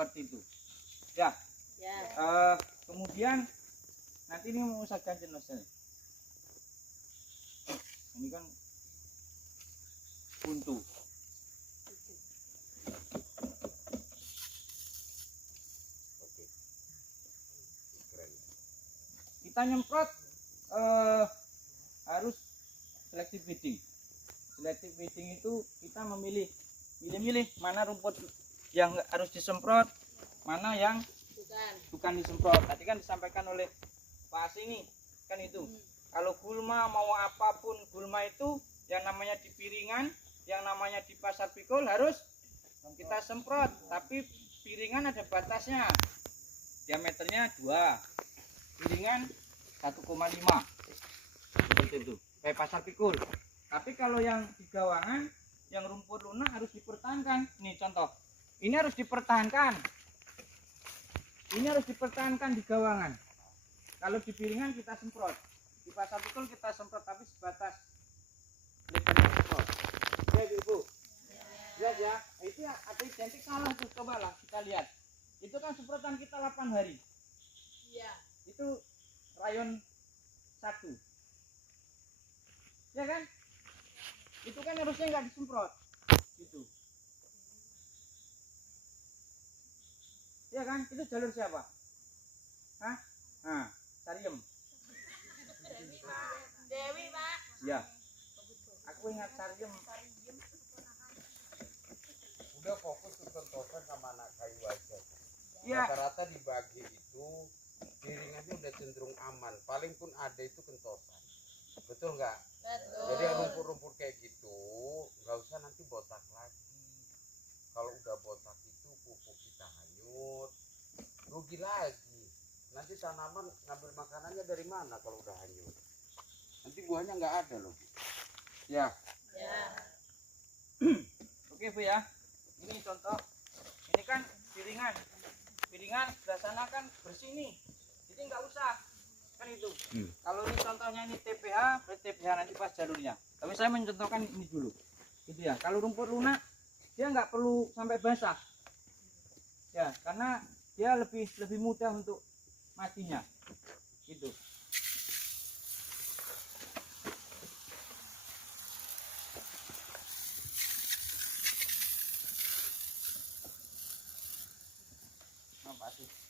seperti itu ya. Kemudian nanti ini mau saya ganti nozzle. Ini kan buntu. Kita nyemprot harus selective weeding. Selective weeding itu kita milih mana rumput yang harus disemprot, mana yang bukan disemprot. Tadi kan disampaikan oleh Pak Asini kan itu. Kalau gulma mau apapun gulma itu yang namanya di piringan, yang namanya di pasar pikul harus kita semprot. Tapi piringan ada batasnya, diameternya 2, piringan 1,5 seperti itu kayak pasar pikul. Tapi kalau yang di gawangan, yang rumput lunak harus dipertahankan. Nih contoh, ini harus dipertahankan, ini harus dipertahankan di gawangan. Kalau di piringan kita semprot, di pasar pikul kita semprot, tapi sebatas lebarnya semprot ya ibu. Lihat ya, itu ada identik salah tuh, cobalah kita lihat. Itu kan semprotan kita 8 hari. Iya. Itu rayon 1 ya kan, itu kan harusnya nggak disemprot gitu ya kan. Itu jalur siapa? Hah? Nah, Sariem Dewi Pak ya, aku ingat Sariem. Udah fokus ke kentosan sama anak kayu aja Ya. Rata-rata dibagi itu piringannya udah cenderung aman, paling pun ada itu kentosan, betul nggak? Betul. Jadi rumput-rumput kayak gitu nggak usah nanti botak lagi. Kalau udah botak itu pupuk kita hanyut, rugi lagi. Nanti tanaman ngambil makanannya dari mana kalau udah hanyut? Nanti buahnya nggak ada loh. Ya. Oke Bu ya, ini contoh. Ini kan piringan sebelah sana kan bersih nih, jadi nggak usah kan itu. Kalau ini contohnya ini TPH, berarti TPH nanti pas jalurnya. Tapi saya mencontohkan ini dulu gitu ya. Kalau rumput lunak dia nggak perlu sampai basah ya, karena dia lebih mudah untuk matinya gitu.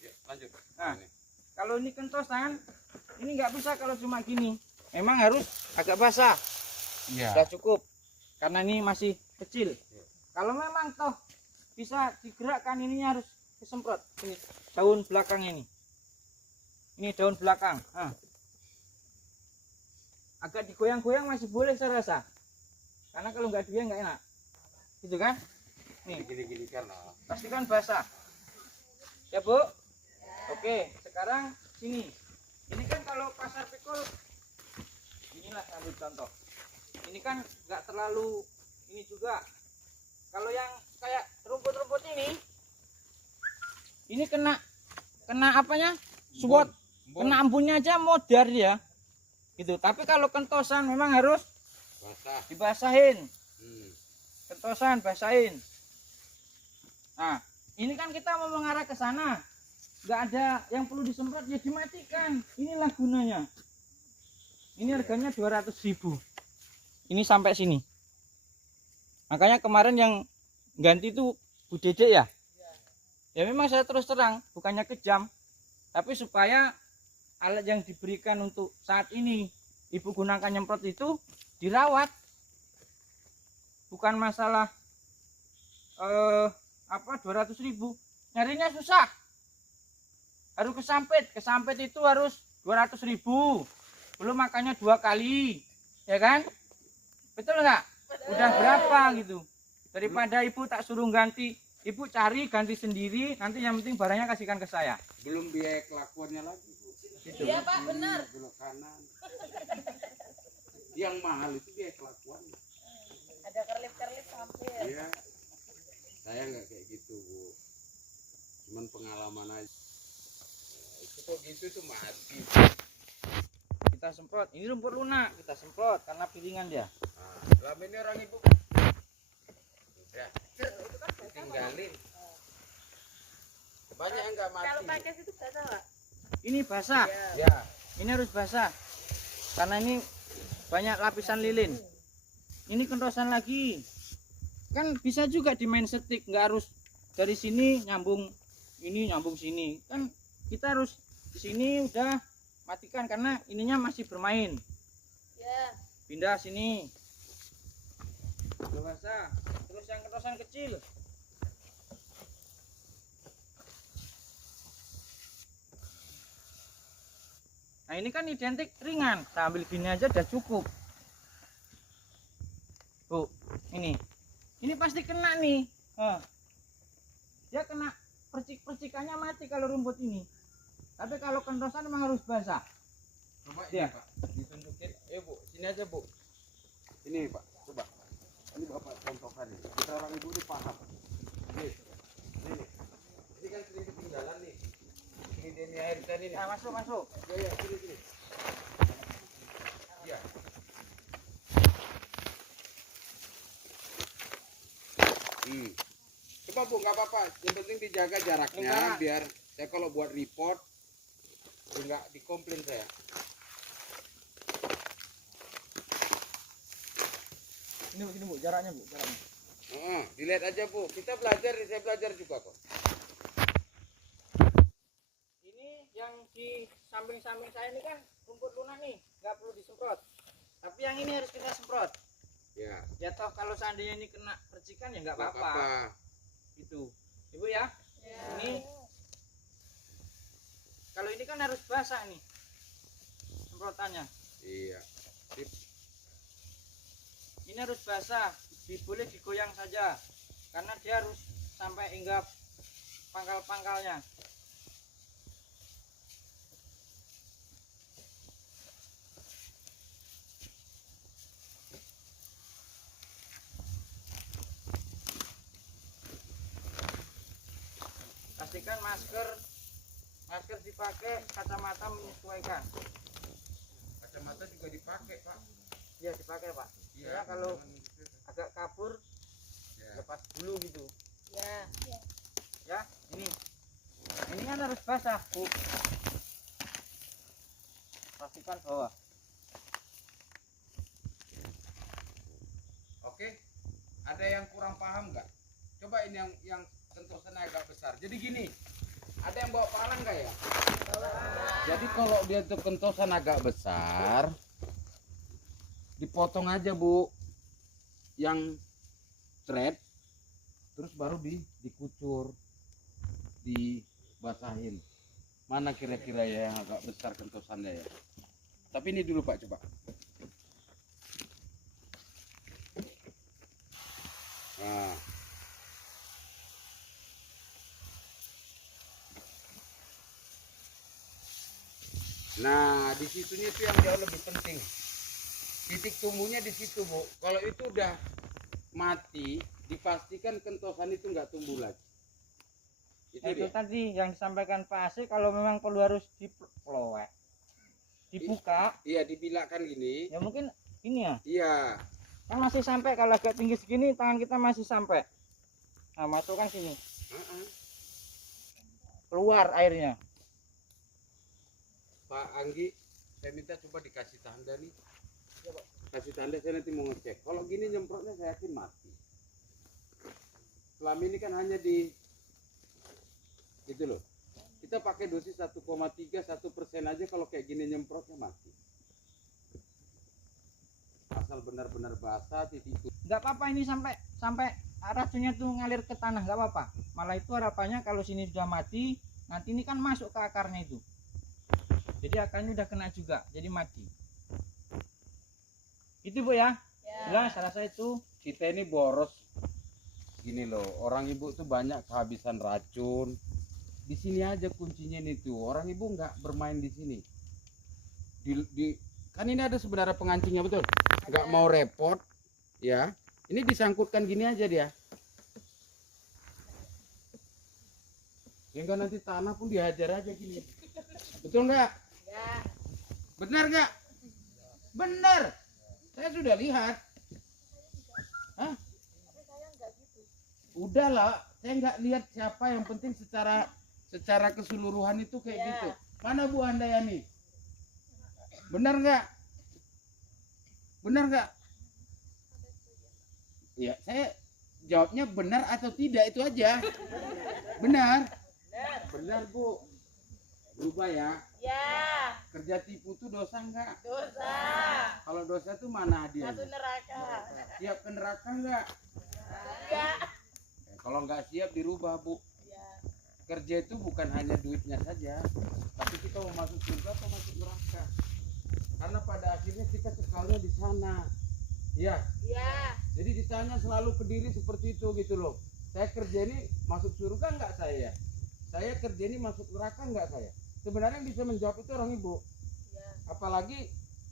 Ya, lanjut. Nah, kalau ini kentosan, ini nggak bisa kalau cuma gini. Memang harus agak basah. Ya. Sudah cukup. Karena ini masih kecil. Ya. Kalau memang toh bisa digerakkan, ininya harus disemprot. Ini daun belakang ini. Ini daun belakang. Nah. Agak digoyang-goyang masih boleh saya rasa. Karena kalau nggak digoyang nggak enak. Gitu kan? Nih. Gini-gini kan lah. Pastikan basah. Ya Bu. Oke, sekarang sini. Ini kan kalau pasar pikul, inilah ambil contoh. Ini kan nggak terlalu ini juga. Kalau yang kayak rumput-rumput ini kena apanya? Swot, kena embunnya aja modar ya. Gitu. Tapi kalau kentosan memang harus basah, dibasahin. Kentosan basahin. Nah, ini kan kita mau mengarah ke sana. Nggak ada yang perlu disemprot, ya dimatikan. Inilah gunanya. Ini harganya 200.000. Ini sampai sini. Makanya kemarin yang ganti itu Bu Dede ya. Ya memang saya terus terang, bukannya kejam, tapi supaya alat yang diberikan untuk saat ini Ibu gunakan nyemprot itu dirawat. Bukan masalah 200.000. Nyarinya susah. Harus kesampit itu harus 200.000. Belum makannya 2 kali, ya kan? Betul nggak? Udah berapa gitu? Daripada ibu tak suruh ganti, ibu cari ganti sendiri. Nanti yang penting barangnya kasihkan ke saya. Belum biaya kelakuannya lagi Bu. Gitu. Iya Pak, benar. Belok kanan. Yang mahal itu biaya kelakuan. Ada kerlip hampir. Iya. Saya nggak kayak gitu Bu. Cuman pengalaman aja. Itu kok gitu tuh mati. Kita semprot. Ini rumput lunak kita semprot karena piringan dia. Nah, selama ini orang ibu udah tinggalin. Banyak yang nggak mati. Kalau pakai situ basah, Pak. Ini basah. Ya. Ini harus basah. Karena ini banyak lapisan lilin. Ini kentosan lagi. Kan bisa juga dimain setik, nggak harus dari sini nyambung ini nyambung sini. Kan kita harus di sini udah matikan karena ininya masih bermain. Ya. Pindah sini. Udah basah. Terus yang kentosan kecil. Nah ini kan identik ringan, kita ambil gini aja udah cukup. Bu, ini pasti kena nih. Dia kena percikannya mati kalau rumput ini. Tapi kalau kentosan memang harus basah. Coba Ya. ini Pak, ditunjukin. Bu, sini aja Bu. Ini Pak, coba. Ini Bapak contohkan nih. Kita orang ibu ini paham. Nih, ini kan sering ketinggalan nih. Ini air tadi nih. Nah, masuk. Ya, sini. Ya. Coba Bu, nggak apa-apa. Yang penting dijaga jaraknya, Enggak. biar saya kalau buat report nggak dikomplain saya. Ini Bu, jaraknya Bu, Dilihat aja Bu. Kita belajar, saya belajar juga kok. Ini yang di samping-samping saya ini kan rumput lunak nih, nggak perlu disemprot. Tapi yang ini harus kita semprot. Ya. Ya toh kalau seandainya ini kena percikan ya nggak Nggak apa-apa. Gitu. Ibu ya. Ya. Ini kalau ini kan harus basah nih semprotannya. Iya. Sip. Ini harus basah, boleh digoyang saja karena dia harus sampai hinggap pangkal-pangkalnya. Pastikan masker dipakai, kacamata menyesuaikan. Kacamata juga dipakai Pak. Ya dipakai Pak. Iya. Ya, kalau jangan- agak kabur Ya. lepas dulu gitu. Ya. Ya ini kan harus basah Bu. Pastikan bawah. Oke. Ada yang kurang paham nggak? Coba ini yang kentosannya agak besar. Jadi gini. Ada yang bawa palang nggak ya? Jadi kalau dia tuh kentosan agak besar, dipotong aja Bu, yang thread, terus baru dikucur, dibasahin. Mana kira-kira ya yang agak besar kentosannya ya? Tapi ini dulu Pak, coba. Nah. Nah, di situnya itu yang jauh lebih penting. Titik tumbuhnya di situ, Bu. Kalau itu udah mati, dipastikan kentosan itu nggak tumbuh lagi. Itu Itu dia. tadi yang disampaikan Pak Asih, kalau memang perlu harus diplowek, dibuka, Iya, dibilakkan gini. ya mungkin ini ya, Iya. kan masih sampai. Kalau agak tinggi segini tangan kita masih sampai. Nah masukkan sini, keluar airnya. Pak Anggi, saya minta coba dikasih tanda nih. Kasih tanda, saya nanti mau ngecek. Kalau gini nyemprotnya saya yakin mati. Selama ini kan hanya di gitu loh. Kita pakai dosis 1,3 aja, kalau kayak gini nyemprotnya mati. Asal benar-benar basah, titik itu. Nggak apa-apa ini sampai racunnya tuh ngalir ke tanah, nggak apa-apa. Malah itu harapannya kalau sini sudah mati, nanti ini kan masuk ke akarnya itu. Jadi akarnya udah kena juga, jadi mati. Itu Bu ya. Ya. Jelas rasa itu. Kita ini boros. Gini loh, orang ibu tuh banyak kehabisan racun. Di sini aja kuncinya nih tuh. Orang ibu nggak bermain di sini. Kan ini ada sebenarnya pengancingnya, betul? Nggak mau repot, ya. Ini disangkutkan gini aja dia. Sehingga nanti tanah pun dihajar aja gini. Betul nggak? Ya. Benar nggak? Benar. Saya sudah lihat. Hah? Tapi saya nggak gitu. Udahlah, saya nggak lihat siapa, yang penting secara secara keseluruhan itu kayak gitu. Mana Bu Handayani? Benar nggak? Benar nggak? Ya, saya jawabnya benar atau tidak itu aja. Benar. Benar Bu. Berubah ya. Ya. Kerja tipu tuh dosa nggak? Dosa. Kalau dosa tuh mana dia? Masuk neraka. Siap ke neraka nggak? Ya. Kalau nggak siap dirubah Bu. Ya. Kerja itu bukan hanya duitnya saja, tapi kita mau masuk surga atau masuk neraka. Karena pada akhirnya kita kekalnya di sana. Ya. Ya. Jadi ditanya selalu ke diri seperti itu gitu loh. Saya kerja ini masuk surga nggak saya? Saya kerja ini masuk neraka nggak saya? Sebenarnya yang bisa menjawab itu orang ibu. Ya. Apalagi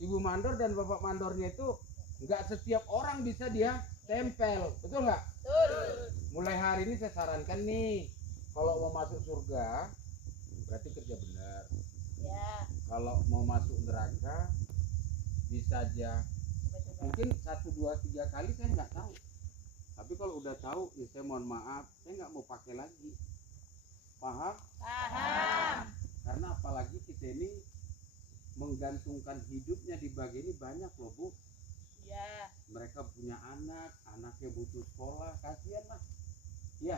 ibu mandor dan bapak mandornya itu nggak setiap orang bisa dia tempel, betul nggak? Betul. Mulai hari ini saya sarankan nih, kalau mau masuk surga berarti kerja benar. Ya. Kalau mau masuk neraka bisa aja. Mungkin 1, 2, 3 kali saya nggak tahu. Tapi kalau udah tahu, ya saya mohon maaf, saya nggak mau pakai lagi. Paham? Paham. Karena apalagi kita ini menggantungkan hidupnya di bagian ini banyak loh Bu. Ya. Mereka punya anak, anaknya butuh sekolah, kasihan lah. Iya.